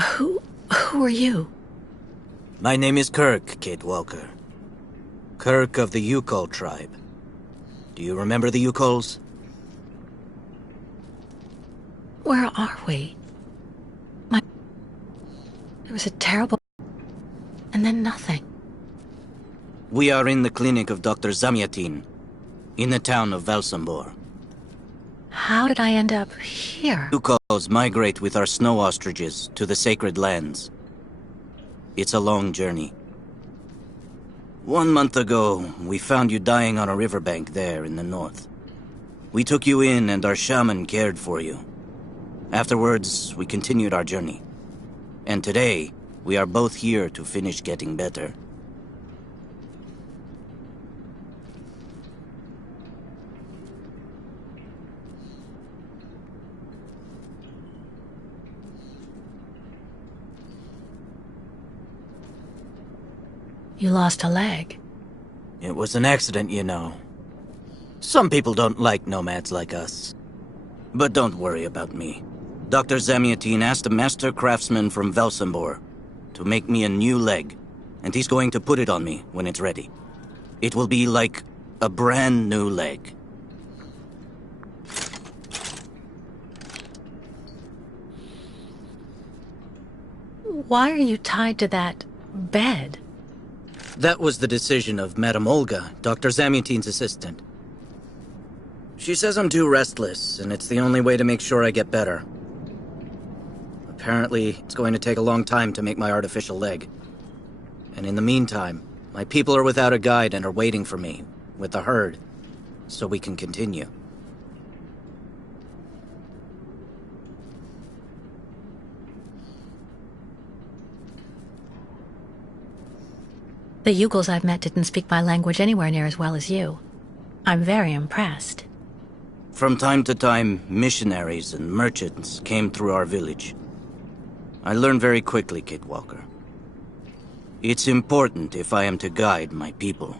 Who are you? My name is Kirk, Kate Walker. Kirk of the Yukol tribe. Do you remember the Yukols? Where are we? It was a terrible... and then nothing. We are in the clinic of Dr. Zamyatin, in the town of Valsambor. How did I end up here? Yukols migrate with our snow ostriches to the sacred lands. It's a long journey. 1 month ago, we found you dying on a riverbank there in the north. We took you in and our shaman cared for you. Afterwards, we continued our journey. And today, we are both here to finish getting better. You lost a leg. It was an accident, you know. Some people don't like nomads like us. But don't worry about me. Dr. Zamyatin asked a master craftsman from Valsambor to make me a new leg, and he's going to put it on me when it's ready. It will be like a brand new leg. Why are you tied to that bed? That was the decision of Madame Olga, Dr. Zamyatin's assistant. She says I'm too restless, and it's the only way to make sure I get better. Apparently, it's going to take a long time to make my artificial leg. And in the meantime, my people are without a guide and are waiting for me, with the herd, so we can continue. The Yukos I've met didn't speak my language anywhere near as well as you. I'm very impressed. From time to time, missionaries and merchants came through our village. I learned very quickly, Kate Walker. It's important if I am to guide my people.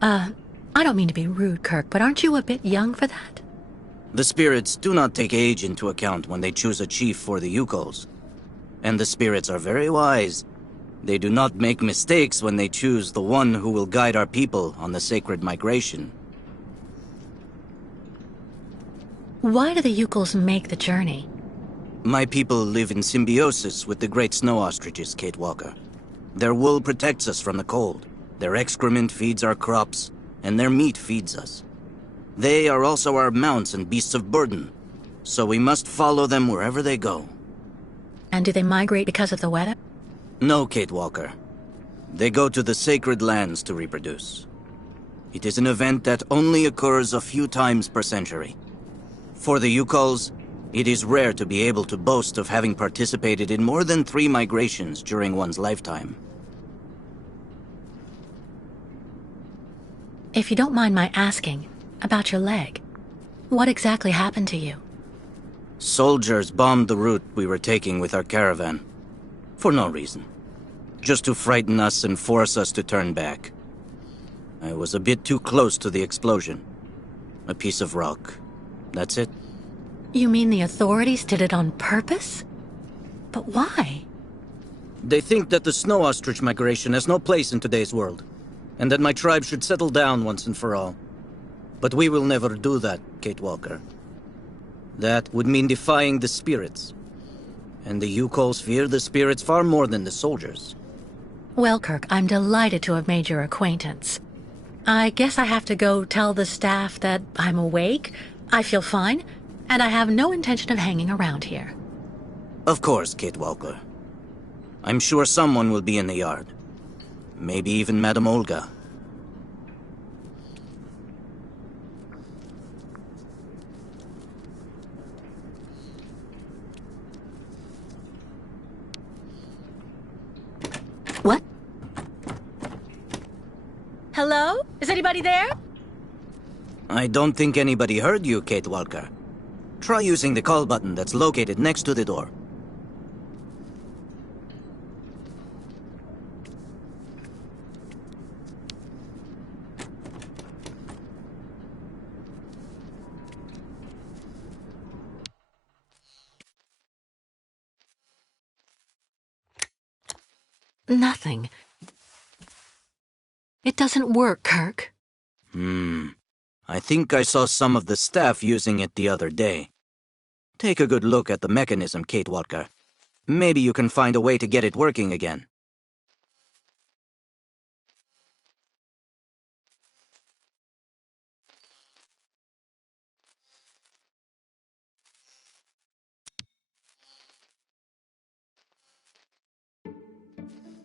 I don't mean to be rude, Kirk, but aren't you a bit young for that? The spirits do not take age into account when they choose a chief for the Yukols. And the spirits are very wise. They do not make mistakes when they choose the one who will guide our people on the sacred migration. Why do the Yukos make the journey? My people live in symbiosis with the great snow ostriches, Kate Walker. Their wool protects us from the cold. Their excrement feeds our crops, and their meat feeds us. They are also our mounts and beasts of burden, so we must follow them wherever they go. And do they migrate because of the weather? No, Kate Walker. They go to the sacred lands to reproduce. It is an event that only occurs a few times per century. For the Yukols, it is rare to be able to boast of having participated in more than 3 migrations during one's lifetime. If you don't mind my asking about your leg, what exactly happened to you? Soldiers bombed the route we were taking with our caravan. For no reason. Just to frighten us and force us to turn back. I was a bit too close to the explosion. A piece of rock. That's it. You mean the authorities did it on purpose? But why? They think that the snow ostrich migration has no place in today's world, and that my tribe should settle down once and for all. But we will never do that, Kate Walker. That would mean defying the spirits. And the Yukols fear the spirits far more than the soldiers. Well, Kirk, I'm delighted to have made your acquaintance. I guess I have to go tell the staff that I'm awake, I feel fine, and I have no intention of hanging around here. Of course, Kate Walker. I'm sure someone will be in the yard. Maybe even Madame Olga. What? Hello? Is anybody there? I don't think anybody heard you, Kate Walker. Try using the call button that's located next to the door. Nothing. It doesn't work, Kirk. I think I saw some of the staff using it the other day. Take a good look at the mechanism, Kate Walker. Maybe you can find a way to get it working again.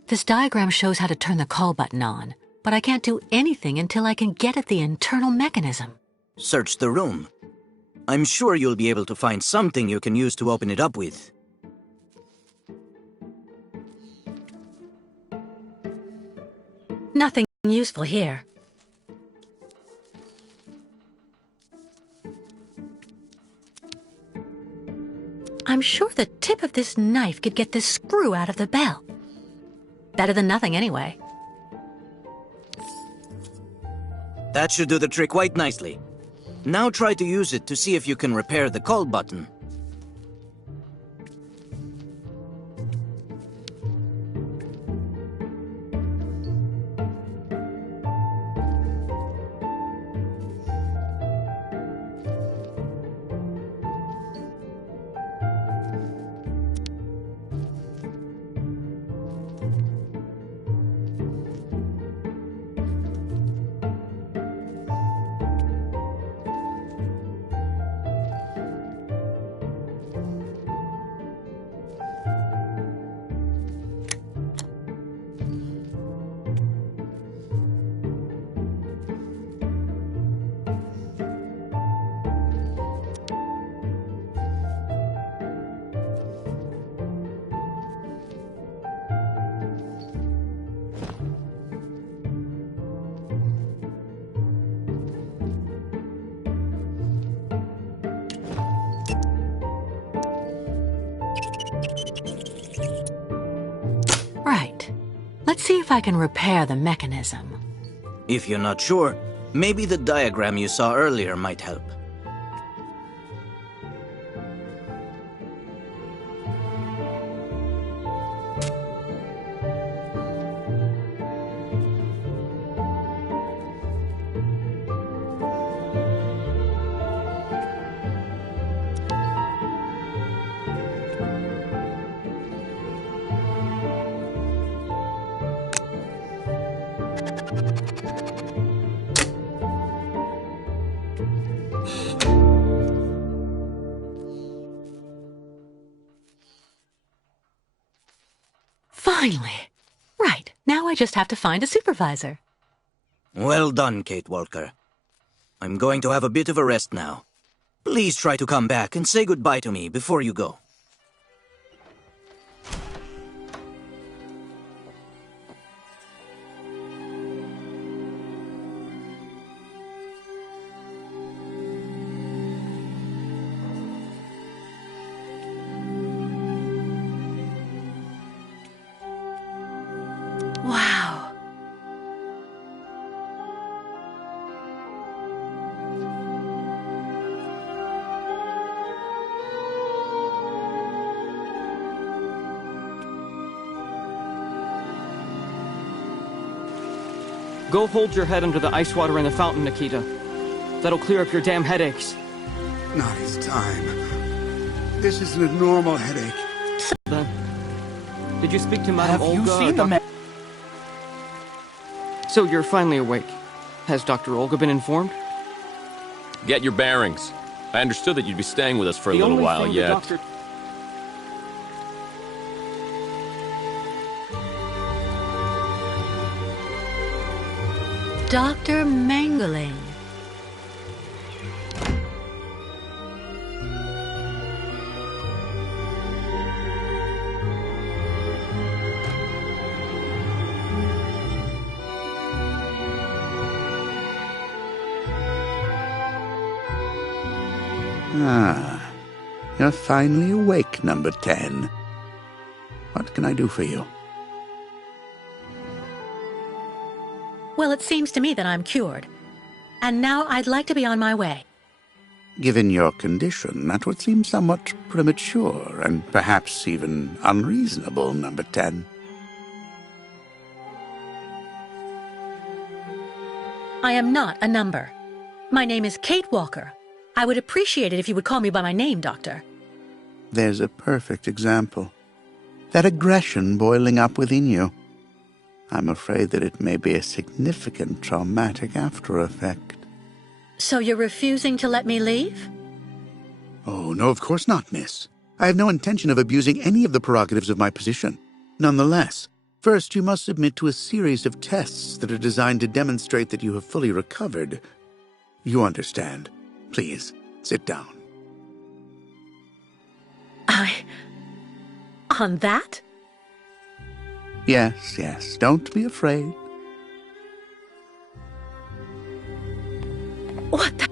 This diagram shows how to turn the call button on, but I can't do anything until I can get at the internal mechanism. Search the room. I'm sure you'll be able to find something you can use to open it up with. Nothing useful here. I'm sure the tip of this knife could get this screw out of the bell. Better than nothing, anyway. That should do the trick quite nicely. Now try to use it to see if you can repair the call button. Right. Let's see if I can repair the mechanism. If you're not sure, maybe the diagram you saw earlier might help. Finally! Right, now I just have to find a supervisor. Well done, Kate Walker. I'm going to have a bit of a rest now. Please try to come back and say goodbye to me before you go. Wow. Go hold your head under the ice water in the fountain, Nikita. That'll clear up your damn headaches. Not his time. This isn't a normal headache. Then, did you speak to Madame Olga? Have you seen the man? So you're finally awake. Has Dr. Olga been informed? Get your bearings. I understood that you'd be staying with us for a The little only while thing yet. the doctor... Dr. Mangling. Ah, you're finally awake, number 10. What can I do for you? Well, it seems to me that I'm cured. And now I'd like to be on my way. Given your condition, that would seem somewhat premature and perhaps even unreasonable, number 10. I am not a number. My name is Kate Walker. I would appreciate it if you would call me by my name, Doctor. There's a perfect example. That aggression boiling up within you. I'm afraid that it may be a significant traumatic after effect. So you're refusing to let me leave? Oh, no, of course not, miss. I have no intention of abusing any of the prerogatives of my position. Nonetheless, first you must submit to a series of tests that are designed to demonstrate that you have fully recovered. You understand. Please, sit down. On that? Yes, don't be afraid. What the...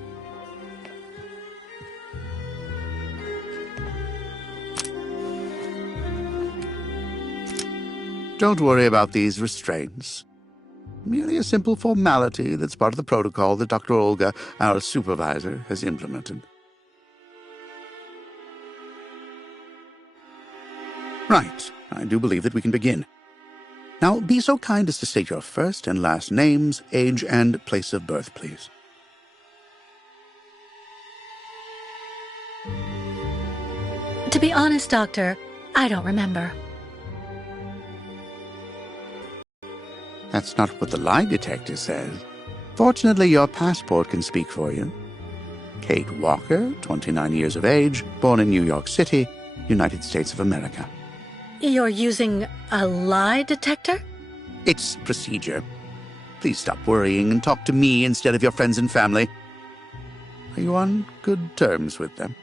Don't worry about these restraints. Merely a simple formality that's part of the protocol that Dr. Olga, our supervisor, has implemented. Right, I do believe that we can begin. Now, be so kind as to state your first and last names, age, and place of birth, please. To be honest, Doctor, I don't remember. That's not what the lie detector says. Fortunately, your passport can speak for you. Kate Walker, 29 years of age, born in New York City, United States of America. You're using a lie detector? It's procedure. Please stop worrying and talk to me instead of your friends and family. Are you on good terms with them?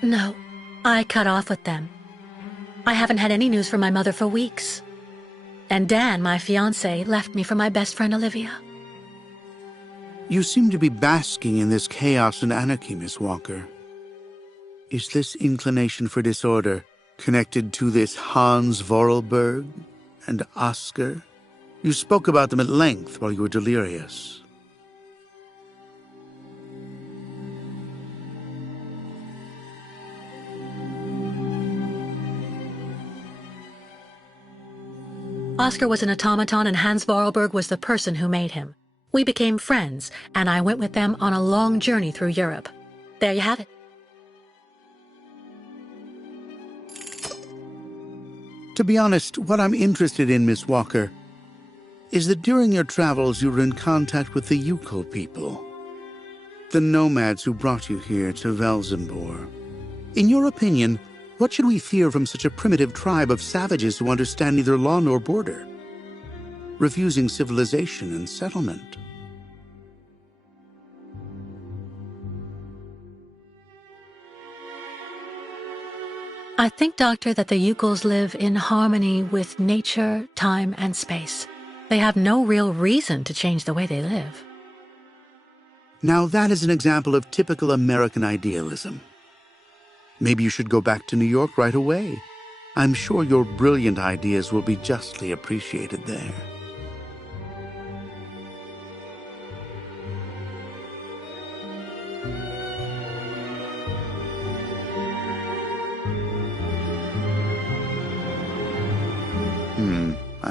No, I cut off with them. I haven't had any news from my mother for weeks. And Dan, my fiancé, left me for my best friend Olivia. You seem to be basking in this chaos and anarchy, Miss Walker. Is this inclination for disorder connected to this Hans Vorarlberg and Oscar? You spoke about them at length while you were delirious. Oscar was an automaton and Hans Vorarlberg was the person who made him. We became friends, and I went with them on a long journey through Europe. There you have it. To be honest, what I'm interested in, Miss Walker, is that during your travels you were in contact with the Yukol people, the nomads who brought you here to Velzembor. In your opinion, what should we fear from such a primitive tribe of savages who understand neither law nor border, refusing civilization and settlement? I think, Doctor, that the Yukols live in harmony with nature, time, and space. They have no real reason to change the way they live. Now that is an example of typical American idealism. Maybe you should go back to New York right away. I'm sure your brilliant ideas will be justly appreciated there.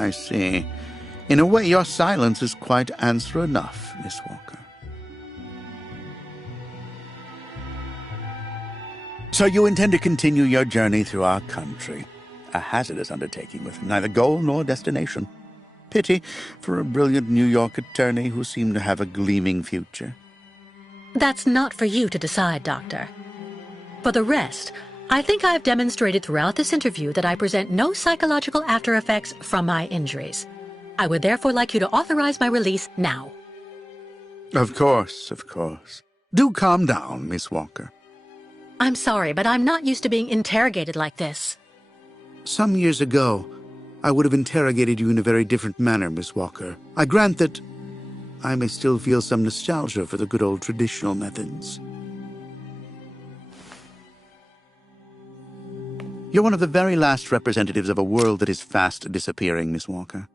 I see. In a way, your silence is quite answer enough, Miss Walker. So you intend to continue your journey through our country. A hazardous undertaking with neither goal nor destination. Pity for a brilliant New York attorney who seemed to have a gleaming future. That's not for you to decide, Doctor. For the rest, I think I've demonstrated throughout this interview that I present no psychological after effects from my injuries. I would therefore like you to authorize my release now. Of course, of course. Do calm down, Miss Walker. I'm sorry, but I'm not used to being interrogated like this. Some years ago, I would have interrogated you in a very different manner, Miss Walker. I grant that I may still feel some nostalgia for the good old traditional methods. You're one of the very last representatives of a world that is fast disappearing, Miss Walker.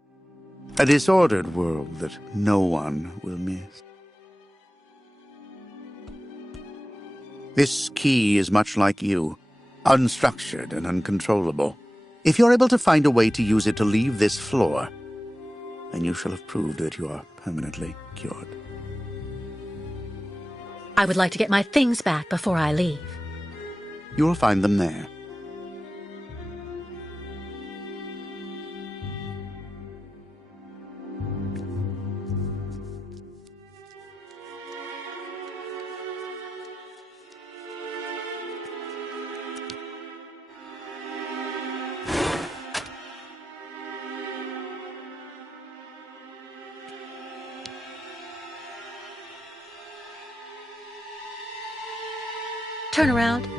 A disordered world that no one will miss. This key is much like you, unstructured and uncontrollable. If you're able to find a way to use it to leave this floor, then you shall have proved that you are permanently cured. I would like to get my things back before I leave. You will find them there. Turn around.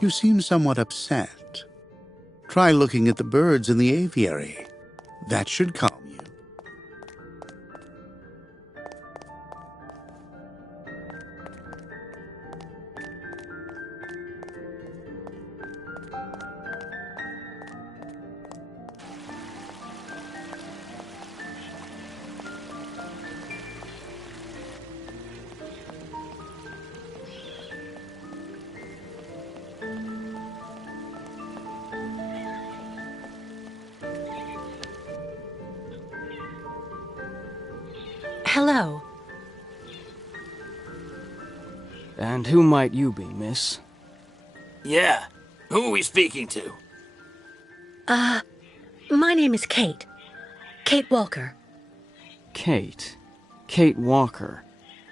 You seem somewhat upset. Try looking at the birds in the aviary. That should calm you. Hello. And who might you be, miss? Yeah. Who are we speaking to? My name is Kate. Kate Walker. Kate. Kate Walker.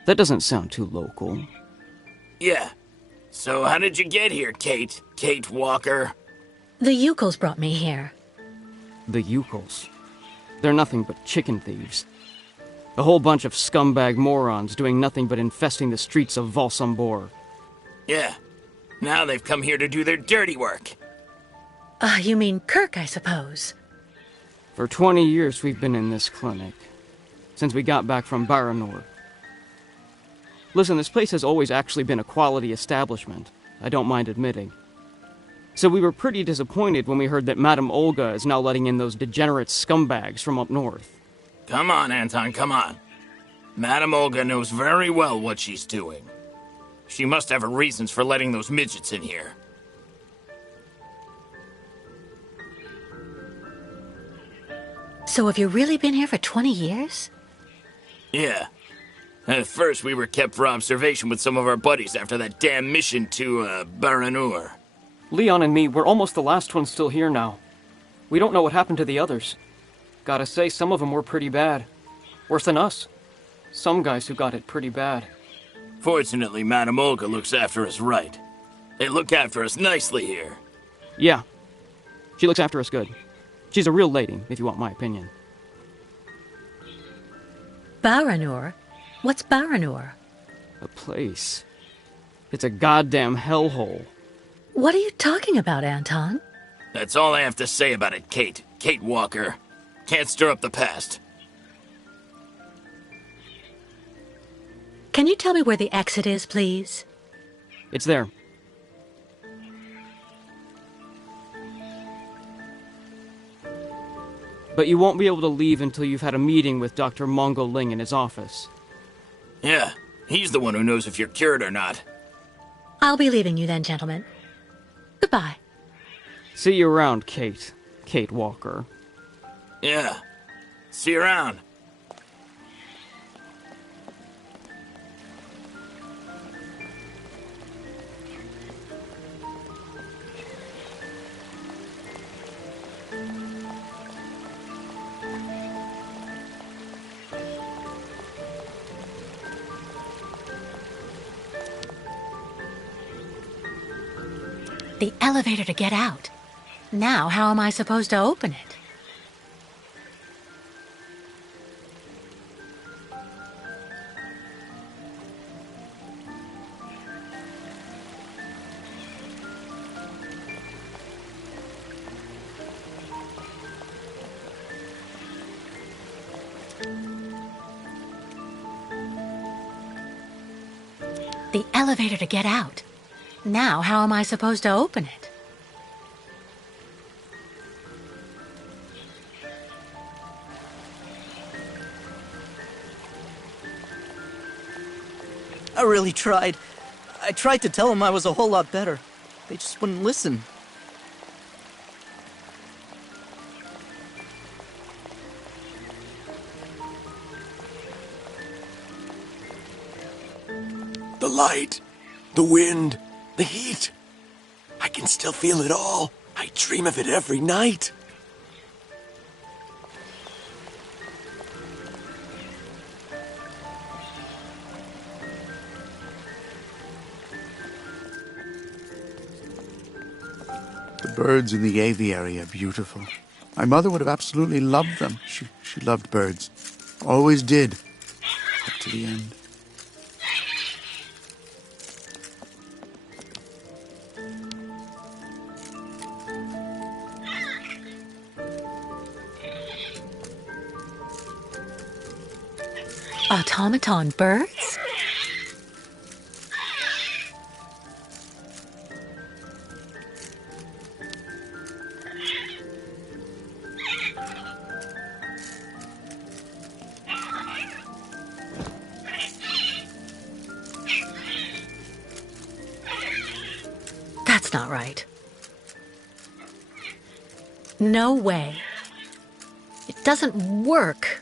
That doesn't sound too local. Yeah. So how did you get here, Kate? Kate Walker? The Yukels brought me here. The Yukels. They're nothing but chicken thieves. A whole bunch of scumbag morons doing nothing but infesting the streets of Valsambor. Yeah. Now they've come here to do their dirty work. You mean Kirk, I suppose. For 20 years we've been in this clinic. Since we got back from Baranor. Listen, this place has always actually been a quality establishment. I don't mind admitting. So we were pretty disappointed when we heard that Madame Olga is now letting in those degenerate scumbags from up north. Come on, Anton, come on. Madame Olga knows very well what she's doing. She must have her reasons for letting those midgets in here. So have you really been here for 20 years? Yeah. At first, we were kept for observation with some of our buddies after that damn mission to, Baranur. Leon and me, we're almost the last ones still here now. We don't know what happened to the others. Gotta say, some of them were pretty bad. Worse than us. Some guys who got it pretty bad. Fortunately, Madame Olga looks after us right. They look after us nicely here. Yeah. She looks after us good. She's a real lady, if you want my opinion. Baranur? What's Baranur? A place. It's a goddamn hellhole. What are you talking about, Anton? That's all I have to say about it, Kate. Kate Walker. Can't stir up the past. Can you tell me where the exit is, please? It's there. But you won't be able to leave until you've had a meeting with Dr. Mongo Ling in his office. Yeah, he's the one who knows if you're cured or not. I'll be leaving you then, gentlemen. Goodbye. See you around, Kate. Kate Walker. Yeah. See you around. The elevator to get out. Now, how am I supposed to open it? the elevator to get out. Now, how am I supposed to open it? I really tried. I tried to tell them I was a whole lot better. They just wouldn't listen. The light, the wind, the heat. I can still feel it all. I dream of it every night. The birds in the aviary are beautiful. My mother would have absolutely loved them. She loved birds. Always did. Up to the end. Automaton birds? That's not right. No way. It doesn't work.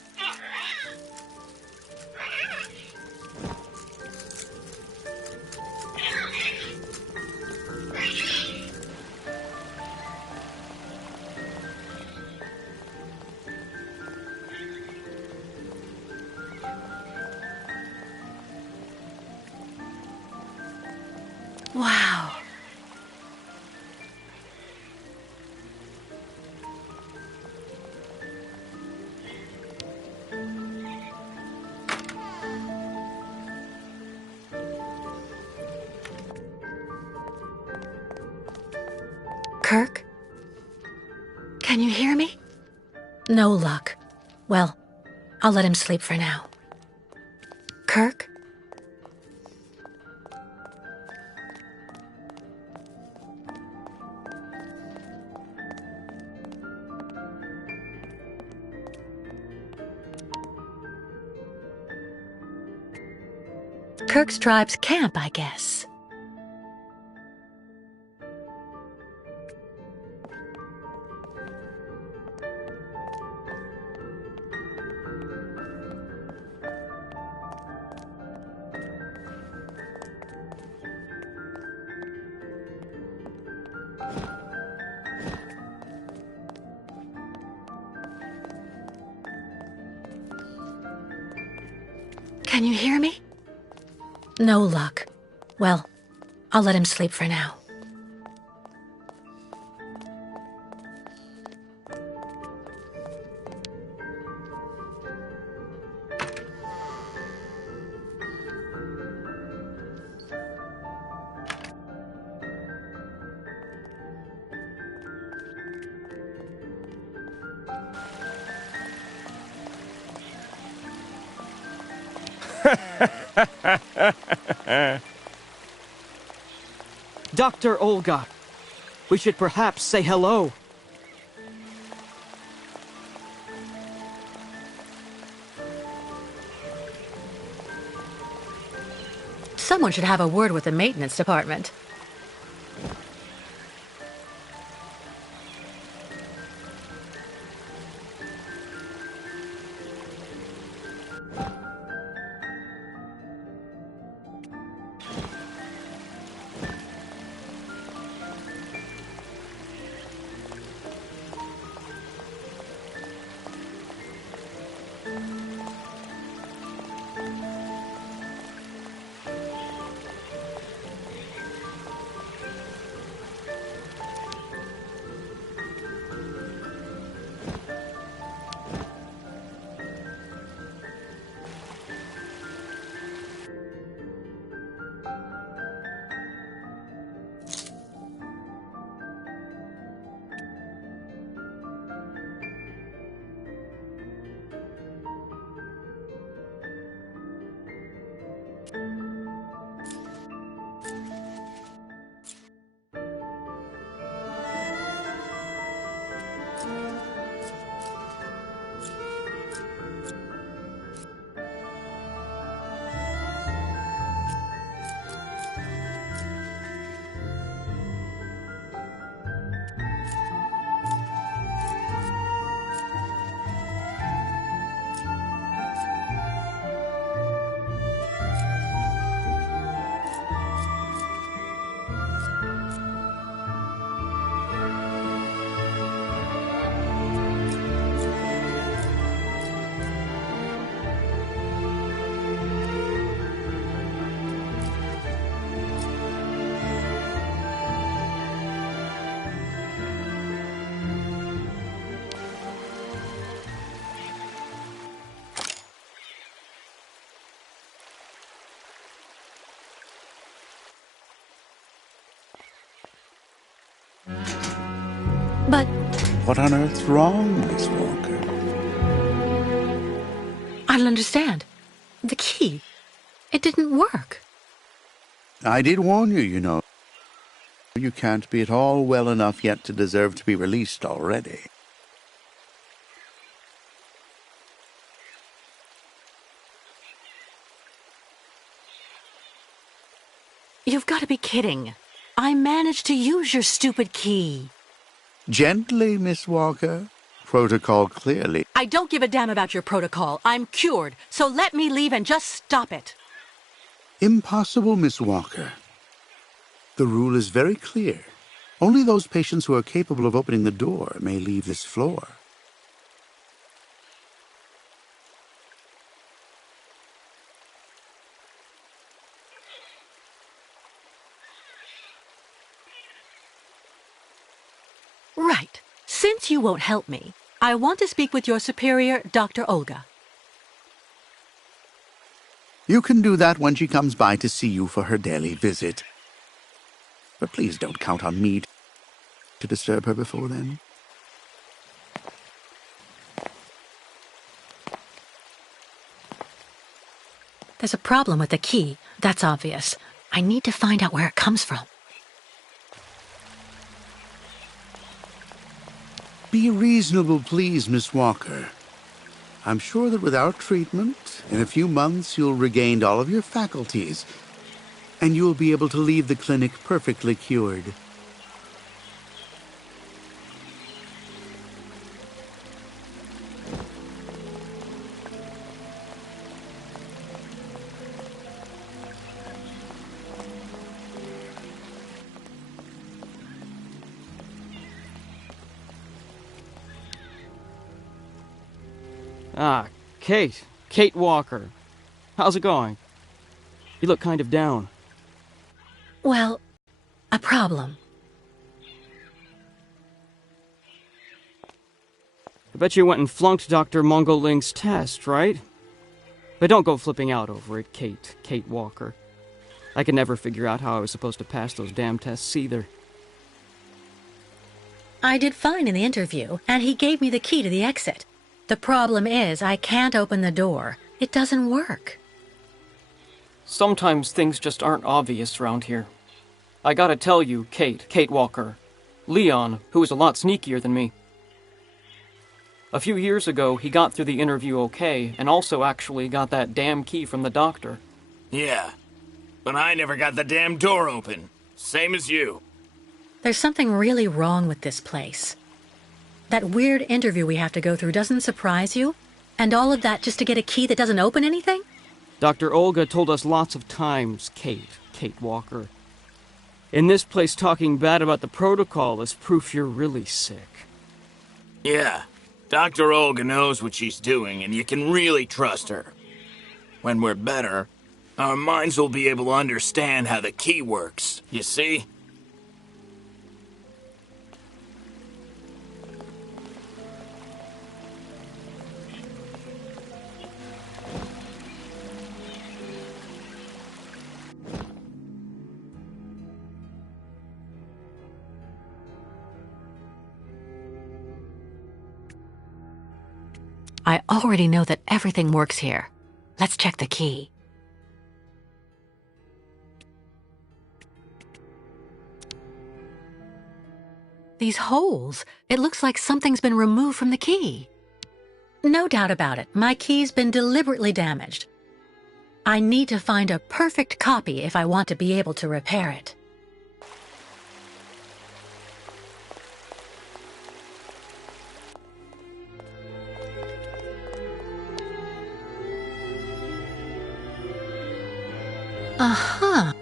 Wow. Kirk? Can you hear me? No luck. Well, I'll let him sleep for now. Kirk? Kirk's tribe's camp, I guess. Can you hear me? No luck. Well, I'll let him sleep for now. Dr. Olga, we should perhaps say hello. Someone should have a word with the maintenance department. But What on earth's wrong, Miss Walker? I don't understand. The key. It didn't work. I did warn you, you know. You can't be at all well enough yet to deserve to be released already. You've got to be kidding. I managed to use your stupid key. Gently, Miss Walker. Protocol clearly. I don't give a damn about your protocol. I'm cured, so let me leave and just stop it. Impossible, Miss Walker. The rule is very clear. Only those patients who are capable of opening the door may leave this floor. Right. Since you won't help me, I want to speak with your superior, Dr. Olga. You can do that when she comes by to see you for her daily visit. But please don't count on me to disturb her before then. There's a problem with the key. That's obvious. I need to find out where it comes from. Be reasonable, please, Miss Walker. I'm sure that with our treatment, in a few months you'll regain all of your faculties, and you'll be able to leave the clinic perfectly cured. Ah, Kate. Kate Walker. How's it going? You look kind of down. Well, a problem. I bet you went and flunked Dr. Mongoling's test, right? But don't go flipping out over it, Kate Walker. I could never figure out how I was supposed to pass those damn tests either. I did fine in the interview, and he gave me the key to the exit. The problem is, I can't open the door. It doesn't work. Sometimes things just aren't obvious around here. I gotta tell you, Kate Walker. Leon, who is a lot sneakier than me. A few years ago, he got through the interview okay, and also actually got that damn key from the doctor. Yeah, but I never got the damn door open. Same as you. There's something really wrong with this place. That weird interview we have to go through doesn't surprise you? And all of that just to get a key that doesn't open anything? Dr. Olga told us lots of times, Kate Walker. In this place, talking bad about the protocol is proof you're really sick. Yeah, Dr. Olga knows what she's doing, and you can really trust her. When we're better, our minds will be able to understand how the key works, you see? I already know that everything works here. Let's check the key. These holes. It looks like something's been removed from the key. No doubt about it, my key's been deliberately damaged. I need to find a perfect copy if I want to be able to repair it. Uh-huh.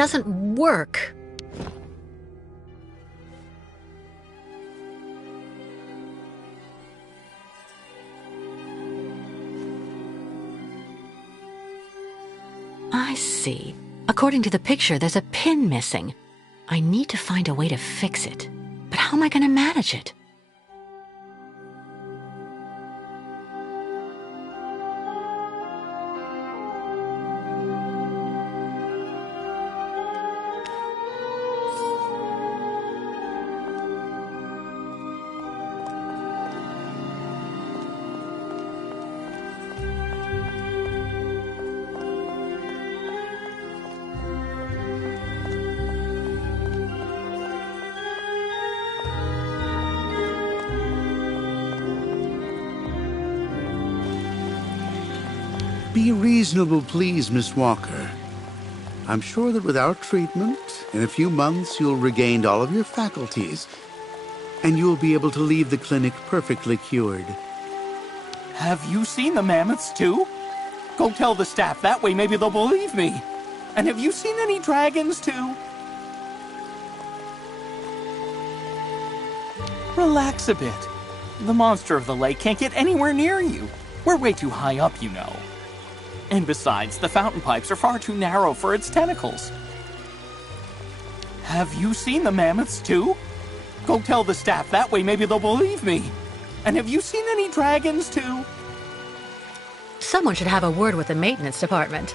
doesn't work. I see. According to the picture, there's a pin missing. I need to find a way to fix it. But how am I going to manage it? Be reasonable, please, Miss Walker. I'm sure that with our treatment, in a few months you'll regain all of your faculties, and you'll be able to leave the clinic perfectly cured. Have you seen the mammoths too? Go tell the staff, that way maybe they'll believe me. And have you seen any dragons too? Relax a bit. The monster of the lake can't get anywhere near you. We're way too high up, you know. And besides, the fountain pipes are far too narrow for its tentacles. Have you seen the mammoths too? Go tell the staff, that way maybe they'll believe me. And have you seen any dragons too? Someone should have a word with the maintenance department.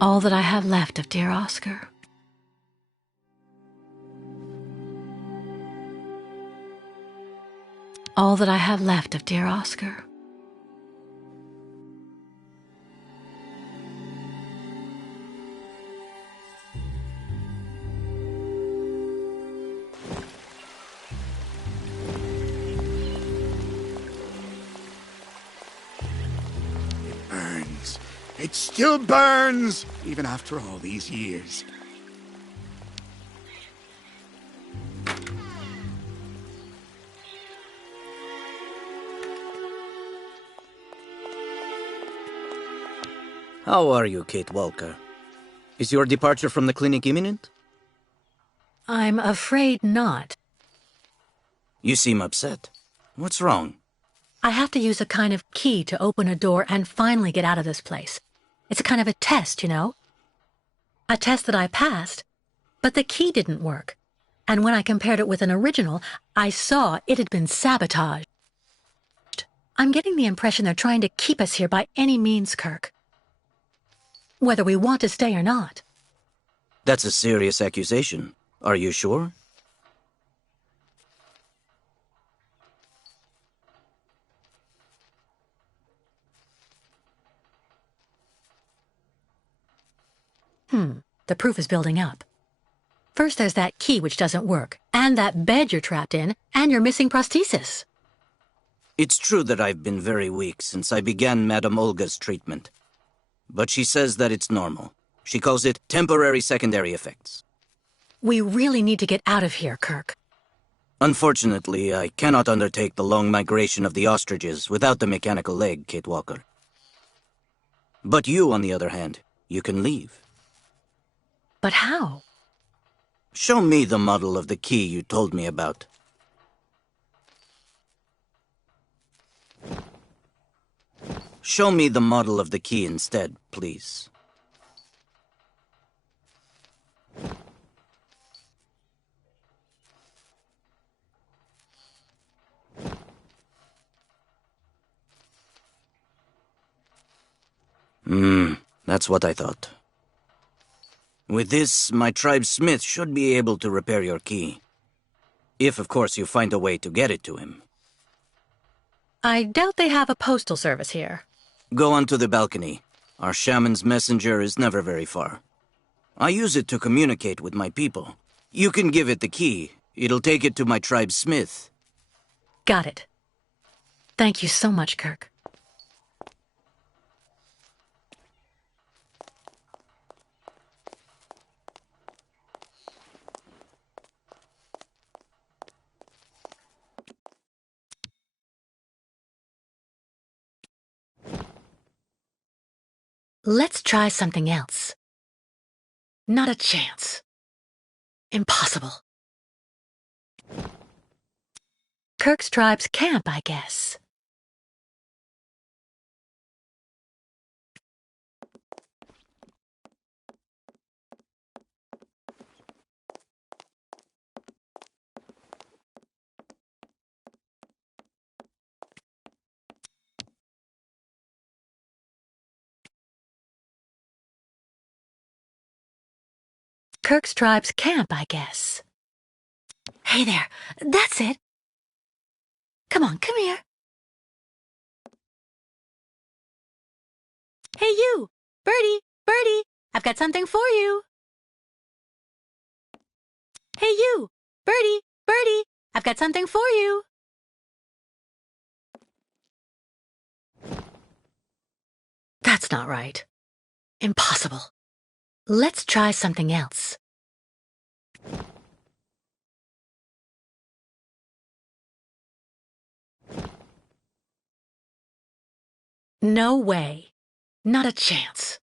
All that I have left of dear Oscar. All that I have left of dear Oscar. Burns. It still burns, even after all these years. How are you, Kate Walker? Is your departure from the clinic imminent? I'm afraid not. You seem upset. What's wrong? I have to use a kind of key to open a door and finally get out of this place. It's a kind of a test, you know? A test that I passed, but the key didn't work. And when I compared it with an original, I saw it had been sabotaged. I'm getting the impression they're trying to keep us here by any means, Kirk. Whether we want to stay or not. That's a serious accusation. Are you sure? The proof is building up. First there's that key which doesn't work, and that bed you're trapped in, and your missing prosthesis. It's true that I've been very weak since I began Madame Olga's treatment. But she says that it's normal. She calls it temporary secondary effects. We really need to get out of here, Kirk. Unfortunately, I cannot undertake the long migration of the ostriches without the mechanical leg, Kate Walker. But you, on the other hand, you can leave. But how? Show me the model of the key you told me about. Show me the model of the key instead, please. That's what I thought. With this, my tribe's smith should be able to repair your key. If, of course, you find a way to get it to him. I doubt they have a postal service here. Go onto the balcony. Our shaman's messenger is never very far. I use it to communicate with my people. You can give it the key. It'll take it to my tribe's smith. Got it. Thank you so much, Kirk. Let's try something else. Not a chance. Impossible. Kirk's tribe's camp, I guess. Kirk's tribe's camp, I guess. Hey there, that's it. Come on, come here. Hey you, Birdie, Birdie, I've got something for you. Hey you, Birdie, Birdie, I've got something for you. That's not right. Impossible. Let's try something else. No way. Not a chance.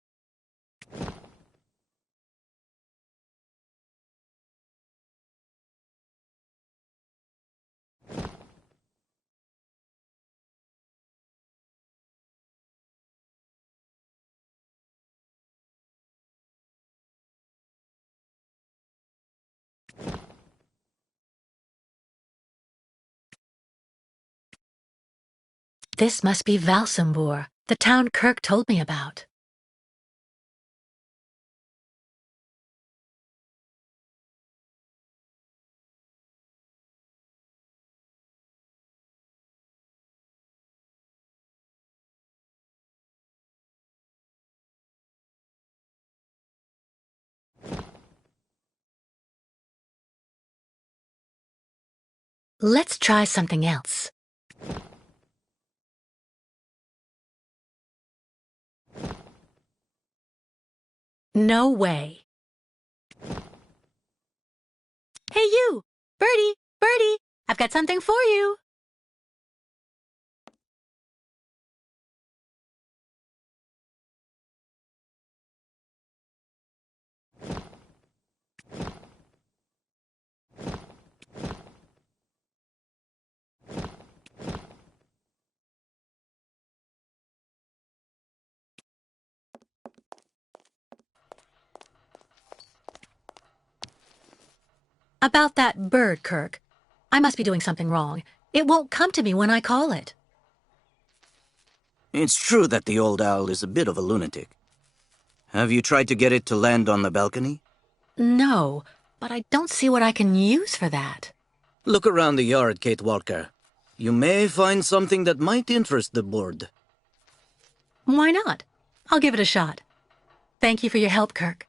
This must be Valsambur, the town Kirk told me about. Let's try something else. No way. Hey you, Birdie, Birdie, I've got something for you. About that bird, Kirk. I must be doing something wrong. It won't come to me when I call it. It's true that the old owl is a bit of a lunatic. Have you tried to get it to land on the balcony? No, but I don't see what I can use for that. Look around the yard, Kate Walker. You may find something that might interest the board. Why not? I'll give it a shot. Thank you for your help, Kirk.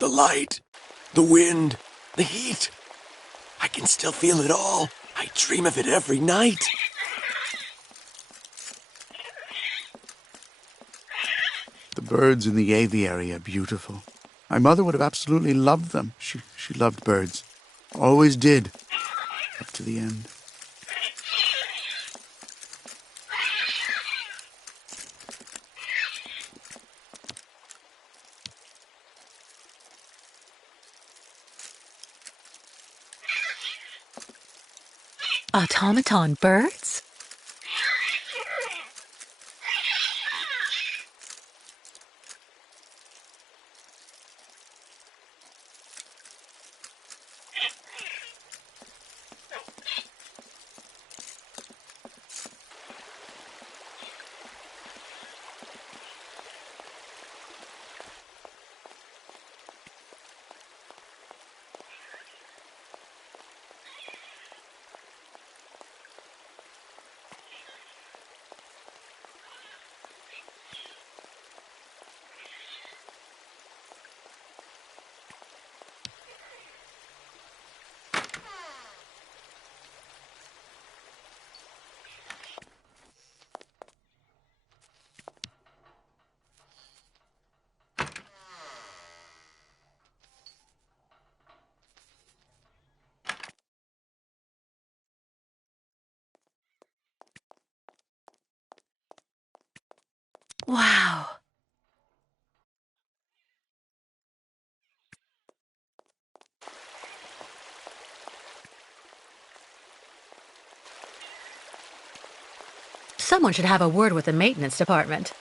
The light, the wind, the heat. I can still feel it all. I dream of it every night. The birds in the aviary are beautiful. My mother would have absolutely loved them. She loved birds. Always did. Up to the end. Automaton birds? Wow. Someone should have a word with the maintenance department.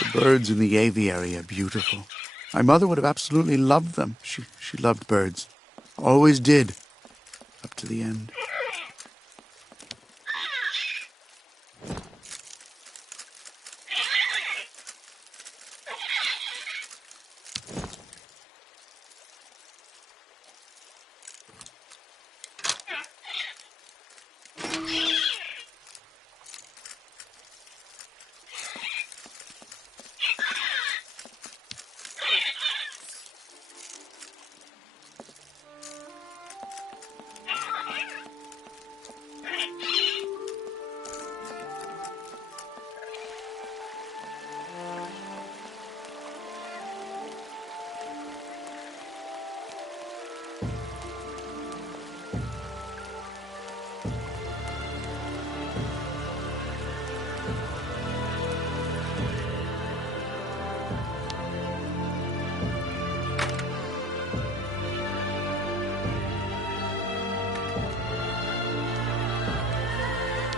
The birds in the aviary are beautiful. My mother would have absolutely loved them. She loved birds. Always did. Up to the end.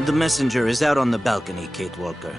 The messenger is out on the balcony, Kate Walker.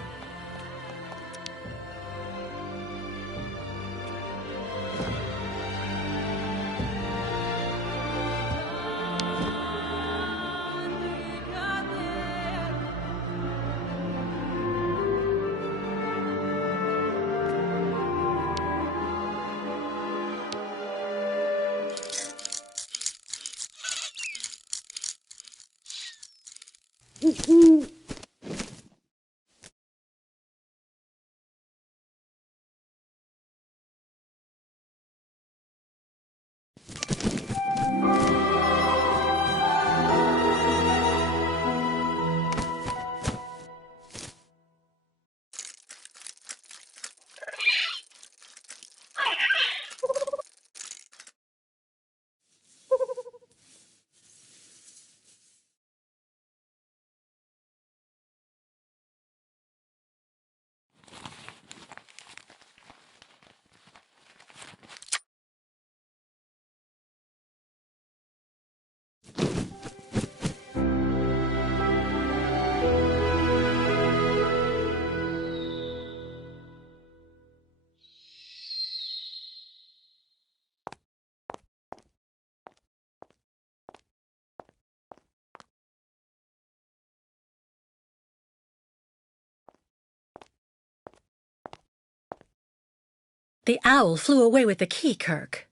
The owl flew away with the key, Kirk.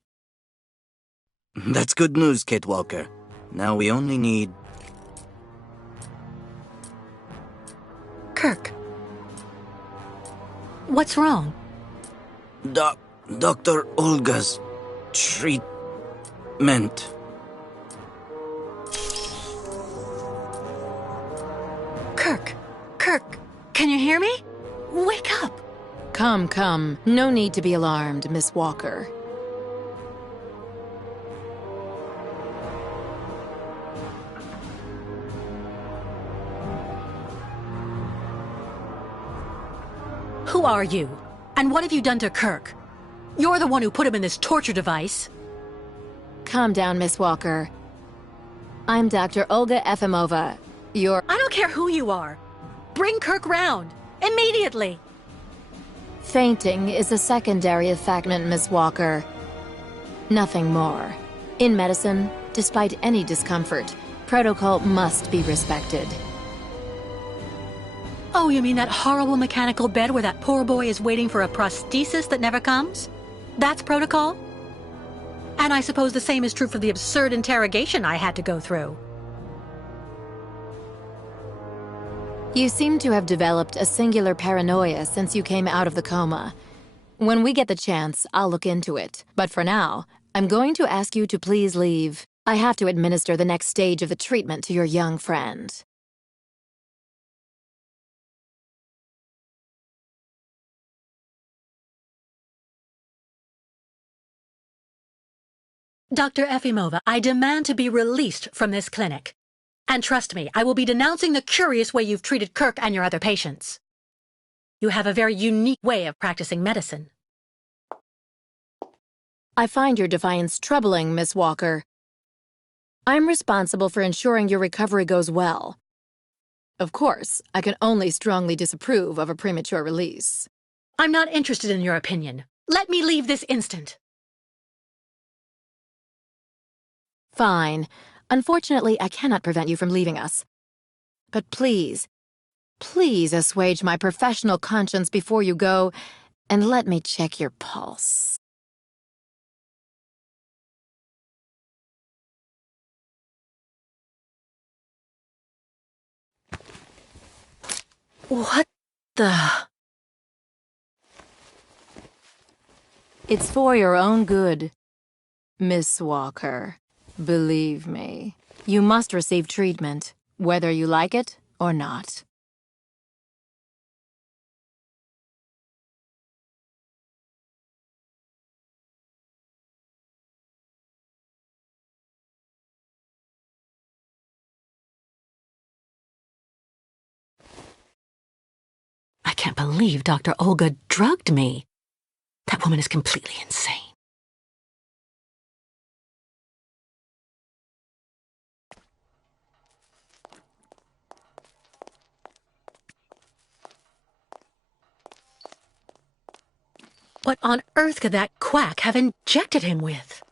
That's good news, Kate Walker. Now we only need... Kirk. What's wrong? Dr. Olga's treatment. Kirk, can you hear me? Wake up! Come. No need to be alarmed, Miss Walker. Who are you? And what have you done to Kirk? You're the one who put him in this torture device. Calm down, Miss Walker. I'm Dr. Olga Efimova. I don't care who you are. Bring Kirk round. Immediately. Fainting is a secondary effectment, Miss Walker. Nothing more. In medicine, despite any discomfort, protocol must be respected. Oh, you mean that horrible mechanical bed where that poor boy is waiting for a prosthesis that never comes? That's protocol? And I suppose the same is true for the absurd interrogation I had to go through. You seem to have developed a singular paranoia since you came out of the coma. When we get the chance, I'll look into it. But for now, I'm going to ask you to please leave. I have to administer the next stage of the treatment to your young friend. Dr. Efimova, I demand to be released from this clinic. And trust me, I will be denouncing the curious way you've treated Kirk and your other patients. You have a very unique way of practicing medicine. I find your defiance troubling, Miss Walker. I'm responsible for ensuring your recovery goes well. Of course, I can only strongly disapprove of a premature release. I'm not interested in your opinion. Let me leave this instant. Fine. Unfortunately, I cannot prevent you from leaving us. But please assuage my professional conscience before you go, and let me check your pulse. What the... It's for your own good, Miss Walker. Believe me, you must receive treatment, whether you like it or not. I can't believe Dr. Olga drugged me. That woman is completely insane. What on earth could that quack have injected him with?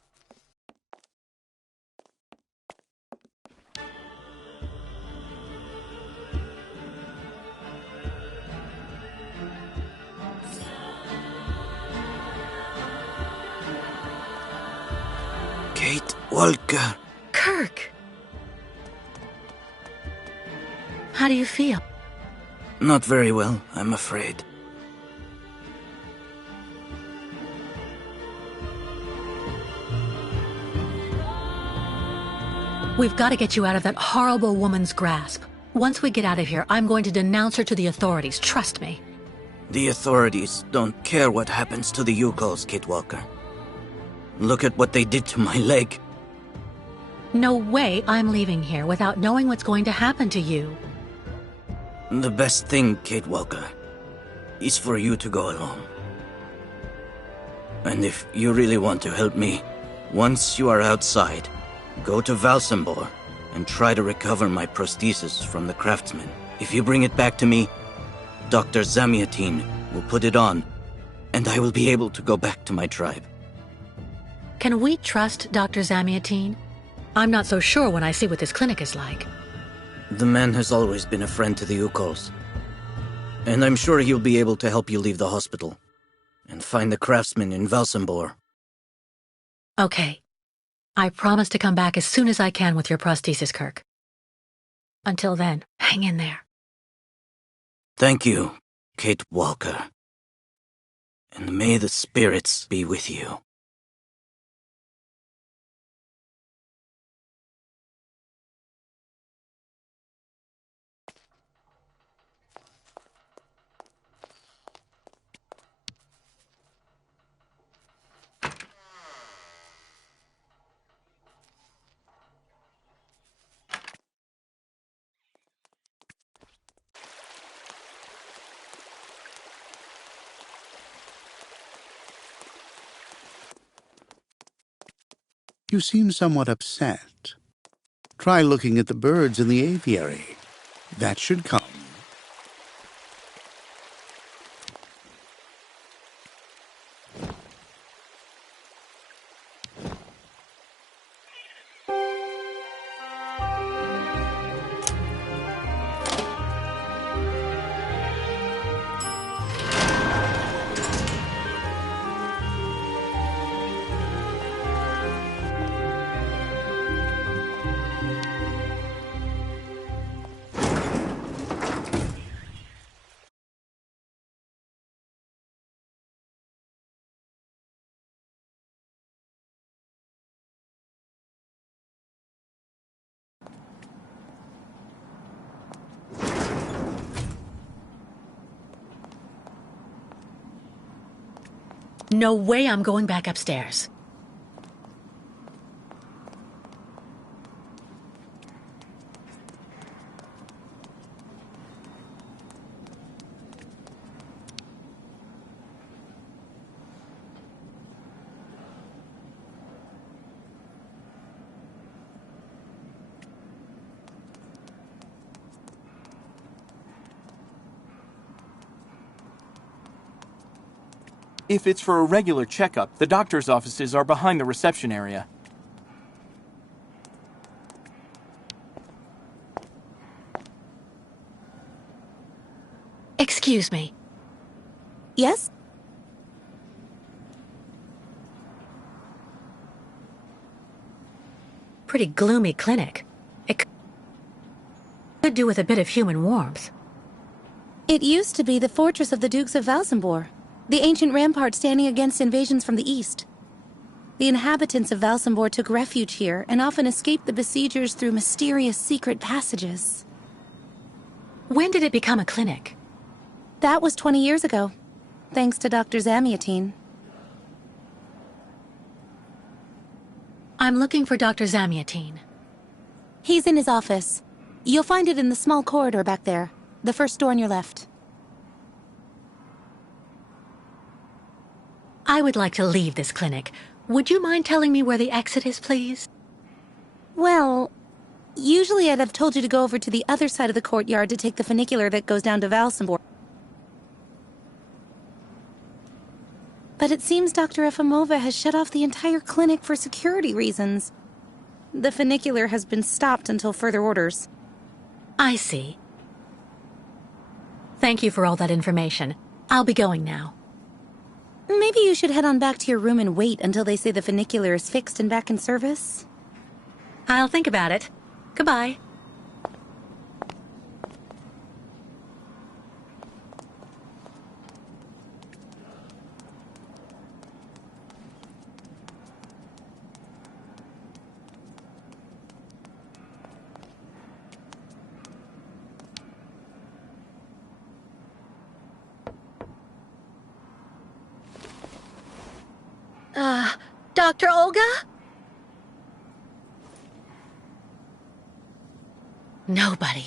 Kate Walker. Kirk! How do you feel? Not very well, I'm afraid. We've got to get you out of that horrible woman's grasp. Once we get out of here, I'm going to denounce her to the authorities, trust me. The authorities don't care what happens to the Yuko's, Kate Walker. Look at what they did to my leg. No way I'm leaving here without knowing what's going to happen to you. The best thing, Kate Walker, is for you to go alone. And if you really want to help me, once you are outside, go to Valsambor and try to recover my prosthesis from the craftsman. If you bring it back to me, Dr. Zamiatine will put it on, and I will be able to go back to my tribe. Can we trust Dr. Zamiatine? I'm not so sure when I see what this clinic is like. The man has always been a friend to the Ukos, and I'm sure he'll be able to help you leave the hospital and find the craftsman in Valsambor. Okay. I promise to come back as soon as I can with your prosthesis, Kirk. Until then, hang in there. Thank you, Kate Walker. And may the spirits be with you. You seem somewhat upset. Try looking at the birds in the aviary. That should calm you. No way I'm going back upstairs. If it's for a regular checkup, the doctor's offices are behind the reception area. Excuse me. Yes? Pretty gloomy clinic. It could do with a bit of human warmth. It used to be the fortress of the Dukes of Valsambor, the ancient rampart standing against invasions from the east. The inhabitants of Valsambor took refuge here and often escaped the besiegers through mysterious secret passages. When did it become a clinic? That was 20 years ago, thanks to Dr. Zamiatine. I'm looking for Dr. Zamiatine. He's in his office. You'll find it in the small corridor back there, the first door on your left. I would like to leave this clinic. Would you mind telling me where the exit is, please? Well, usually I'd have told you to go over to the other side of the courtyard to take the funicular that goes down to Valsambor. But it seems Dr. Efimova has shut off the entire clinic for security reasons. The funicular has been stopped until further orders. I see. Thank you for all that information. I'll be going now. Maybe you should head on back to your room and wait until they say the funicular is fixed and back in service. I'll think about it. Goodbye. Dr. Olga? Nobody.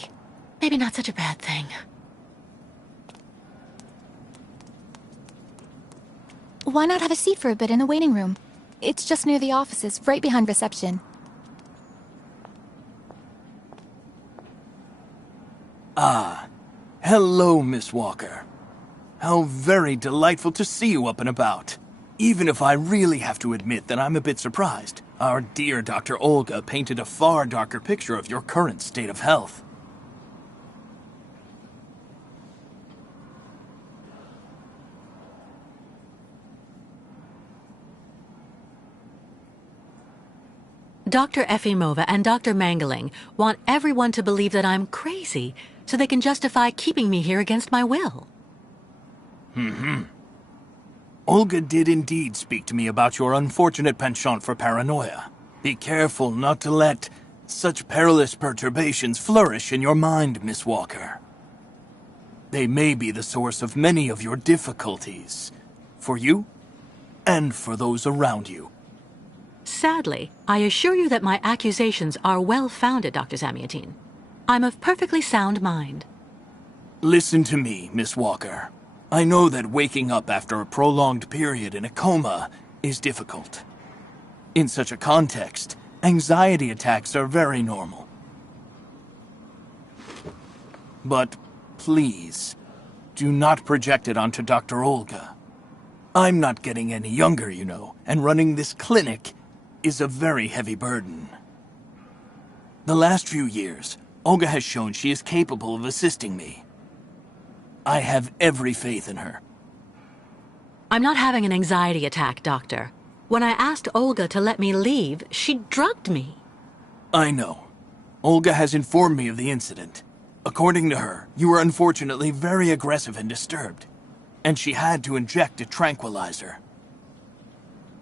Maybe not such a bad thing. Why not have a seat for a bit in the waiting room? It's just near the offices, right behind reception. Ah, hello, Miss Walker. How very delightful to see you up and about. Even if I really have to admit that I'm a bit surprised. Our dear Dr. Olga painted a far darker picture of your current state of health. Dr. Efimova and Dr. Mangling want everyone to believe that I'm crazy, so they can justify keeping me here against my will. Olga did indeed speak to me about your unfortunate penchant for paranoia. Be careful not to let such perilous perturbations flourish in your mind, Miss Walker. They may be the source of many of your difficulties, for you and for those around you. Sadly, I assure you that my accusations are well-founded, Dr. Zamiatine. I'm of perfectly sound mind. Listen to me, Miss Walker. I know that waking up after a prolonged period in a coma is difficult. In such a context, anxiety attacks are very normal. But please, do not project it onto Dr. Olga. I'm not getting any younger, you know, and running this clinic is a very heavy burden. The last few years, Olga has shown she is capable of assisting me. I have every faith in her. I'm not having an anxiety attack, Doctor. When I asked Olga to let me leave, she drugged me. I know. Olga has informed me of the incident. According to her, you were unfortunately very aggressive and disturbed, and she had to inject a tranquilizer.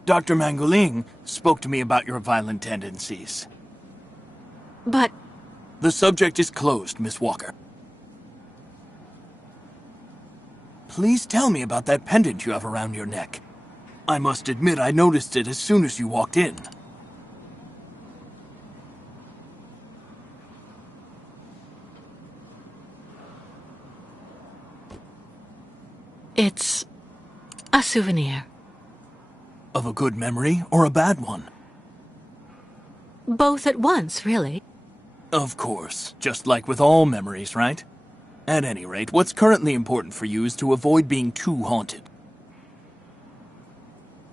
Dr. Mangling spoke to me about your violent tendencies. But... The subject is closed, Miss Walker. Please tell me about that pendant you have around your neck. I must admit I noticed it as soon as you walked in. It's a souvenir. Of a good memory or a bad one? Both at once, really. Of course, just like with all memories, right? At any rate, what's currently important for you is to avoid being too haunted.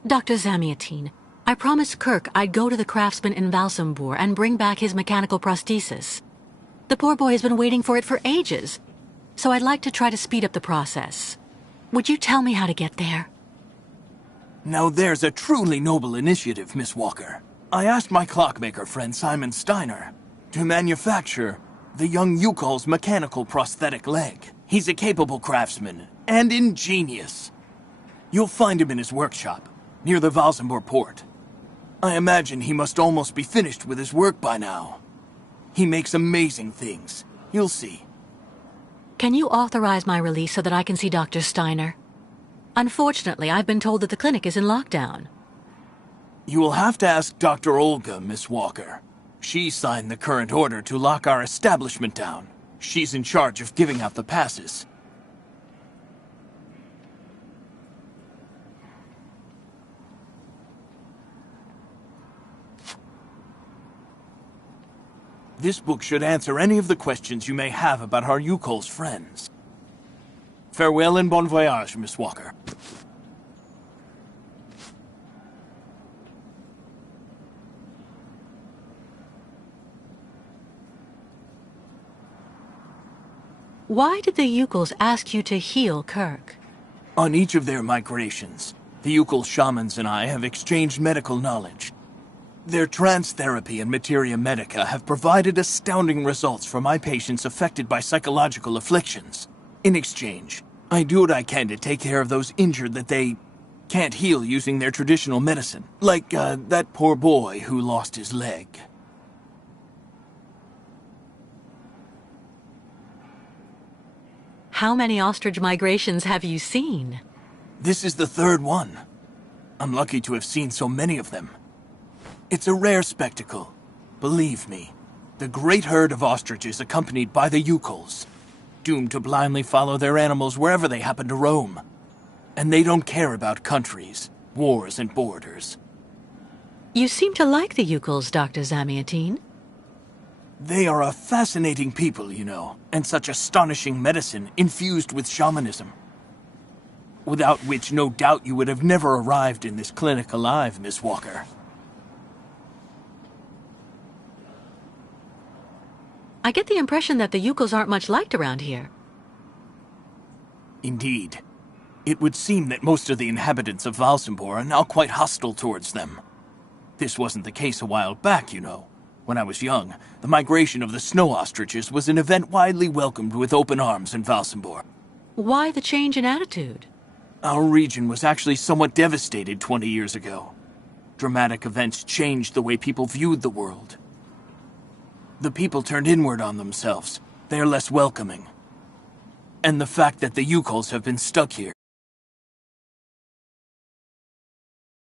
Dr. Zamiatine, I promised Kirk I'd go to the craftsman in Valsambor and bring back his mechanical prosthesis. The poor boy has been waiting for it for ages, so I'd like to try to speed up the process. Would you tell me how to get there? Now there's a truly noble initiative, Miss Walker. I asked my clockmaker friend Simon Steiner to manufacture the young Yukol's mechanical prosthetic leg. He's a capable craftsman and ingenious. You'll find him in his workshop, near the Valsambor port. I imagine he must almost be finished with his work by now. He makes amazing things. You'll see. Can you authorize my release so that I can see Dr. Steiner? Unfortunately, I've been told that the clinic is in lockdown. You will have to ask Dr. Olga, Miss Walker. She signed the current order to lock our establishment down. She's in charge of giving out the passes. This book should answer any of the questions you may have about our Yukol's friends. Farewell and bon voyage, Miss Walker. Why did the Yukols ask you to heal Kirk? On each of their migrations, the Yukol shamans and I have exchanged medical knowledge. Their trance therapy and materia medica have provided astounding results for my patients affected by psychological afflictions. In exchange, I do what I can to take care of those injured that they can't heal using their traditional medicine. Like, that poor boy who lost his leg. How many ostrich migrations have you seen? This is the third one. I'm lucky to have seen so many of them. It's a rare spectacle. Believe me, the great herd of ostriches accompanied by the Yukols, doomed to blindly follow their animals wherever they happen to roam. And they don't care about countries, wars, and borders. You seem to like the Yukols, Dr. Zamiatine. They are a fascinating people, you know, and such astonishing medicine infused with shamanism. Without which, no doubt you would have never arrived in this clinic alive, Miss Walker. I get the impression that the Yukols aren't much liked around here. Indeed. It would seem that most of the inhabitants of Valsambor are now quite hostile towards them. This wasn't the case a while back, you know. When I was young, the migration of the snow ostriches was an event widely welcomed with open arms in Valsambor. Why the change in attitude? Our region was actually somewhat devastated 20 years ago. Dramatic events changed the way people viewed the world. The people turned inward on themselves. They are less welcoming. And the fact that the Yukols have been stuck here